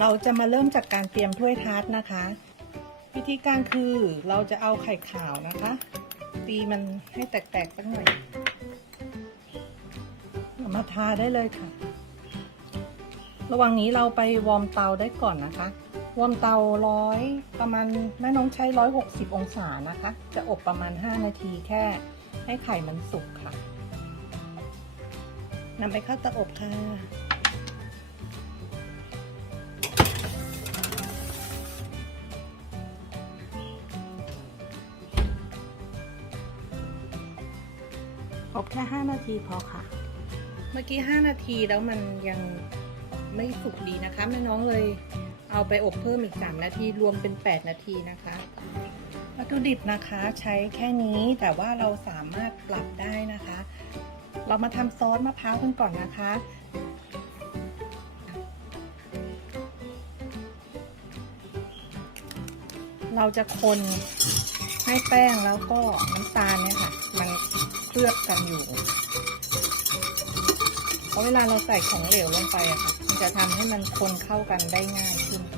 เราจะมาเริ่มจากการเตรียมถ้วยทาร์ตนะคะ วิธีการคือเราจะเอาไข่ขาวนะคะ ตีมันให้แตกๆสักหน่อยามาทาได้เลยค่ะ ระหว่างนี้เราไปวอร์มเตาได้ก่อนนะคะ วอร์มเตาร้อยประมาณแม่น้องใช้ร้อยหกสิบองศานะคะ จะอบประมาณ5นาทีแค่ให้ไข่มันสุกค่ะนำไปเข้าเตาอบค่ะ อบแค่ 5 นาทีพอค่ะ เมื่อกี้ 5 นาทีแล้วมันยังไม่สุกดีนะคะแม่น้องเลยเอาไปอบเพิ่มอีก 3 นาทีรวมเป็น 8 นาทีนะคะวัตถุดิบนะคะใช้แค่นี้แต่ว่าเราสามารถปรับได้นะคะ เรามาทำซอสมะพร้าวกันก่อนนะคะเราจะคน ให้แป้งแล้วก็น้ำตาลเนี่ยค่ะ มันเคลือบกันอยู่ เพราะเวลาเราใส่ของเหลวลงไปอะค่ะ มันจะทำให้มันคนเข้ากันได้ง่ายขึ้นน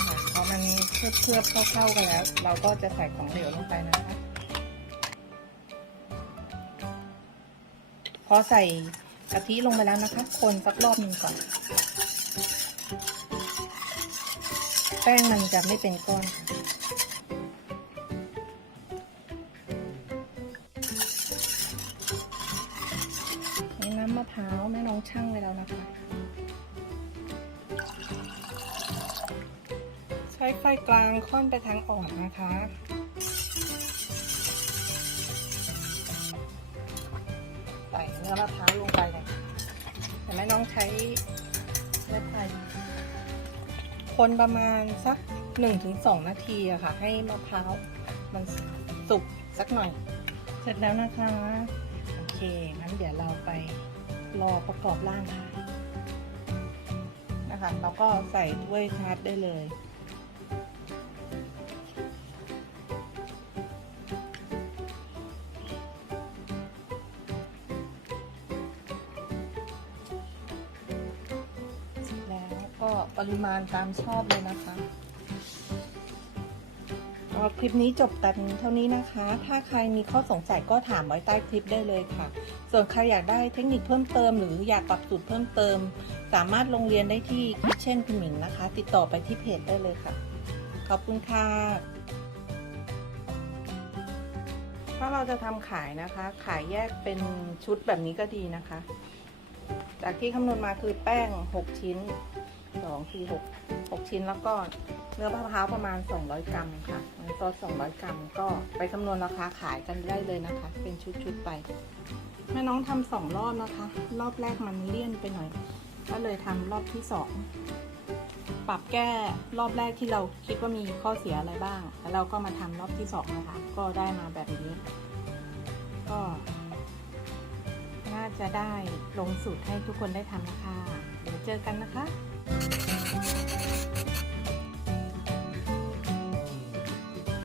ะคะพอมันเคลือบเคลือบเข้าๆกันแล้ว เราก็จะใส่ของเหลวลงไปนะคะ พอใส่กะทิลงไปแล้วนะคะ คนสักรอบหนึ่งก่อน แป้งมันจะไม่เป็นก้อน นี่น้ำมะพร้าวแม่น้องช่างไว้แล้วนะคะ ใช้ไฟกลางค่อนไปทางอ่อนนะคะใส่เนื้อมะพร้าวลงไปเลยแต่แม่น้องใช้ไม้พาย คนประมาณสัก 1-2 นาทีอะค่ะ ให้มะพร้าวมันสุกสักหน่อย เสร็จแล้วนะคะ โอเค งั้นเดี๋ยวเราไปรอประกอบร่างค่ะนะคะ เราก็ใส่ถ้วยชาร์ตได้เลย ก็ปริมาณตามชอบเลยนะคะคลิปนี้จบกันเท่านี้นะคะ ถ้าใครมีข้อสงสัยก็ถามไว้ใต้คลิปได้เลยค่ะ ส่วนใครอยากได้เทคนิคเพิ่มเติม หรืออยากปรับสูตรเพิ่มเติม สามารถลงเรียนได้ที่คิเช่นคุณหมิงนะคะ ติดต่อไปที่เพจได้เลยค่ะ ขอบคุณค่ะ ถ้าเราจะทำขายนะคะ ขายแยกเป็นชุดแบบนี้ก็ดีนะคะ จากที่คำนวณมาคือแป้ง 6 ชิ้น 2 4 6 6ชิ้นแล้วก็เนื้อมะพร้าวประมาณ 200 กรัมค่ะน้ำซอส200 กรัม ก็ไปคำนวณราคาขายกันได้เลยนะคะ เป็นชุดๆไป แม่น้องทำสองรอบนะคะ รอบแรกมันเลี่ยนไปหน่อย ก็เลยทำรอบที่สองปรับแก้รอบแรกที่เราคิดว่ามีข้อเสียอะไรบ้าง แล้วเราก็มาทำรอบที่สองนะคะ ก็ได้มาแบบนี้ ก็ น่าจะได้ลงสูตรให้ทุกคนได้ทำนะคะ เดี๋ยวเจอกันนะคะ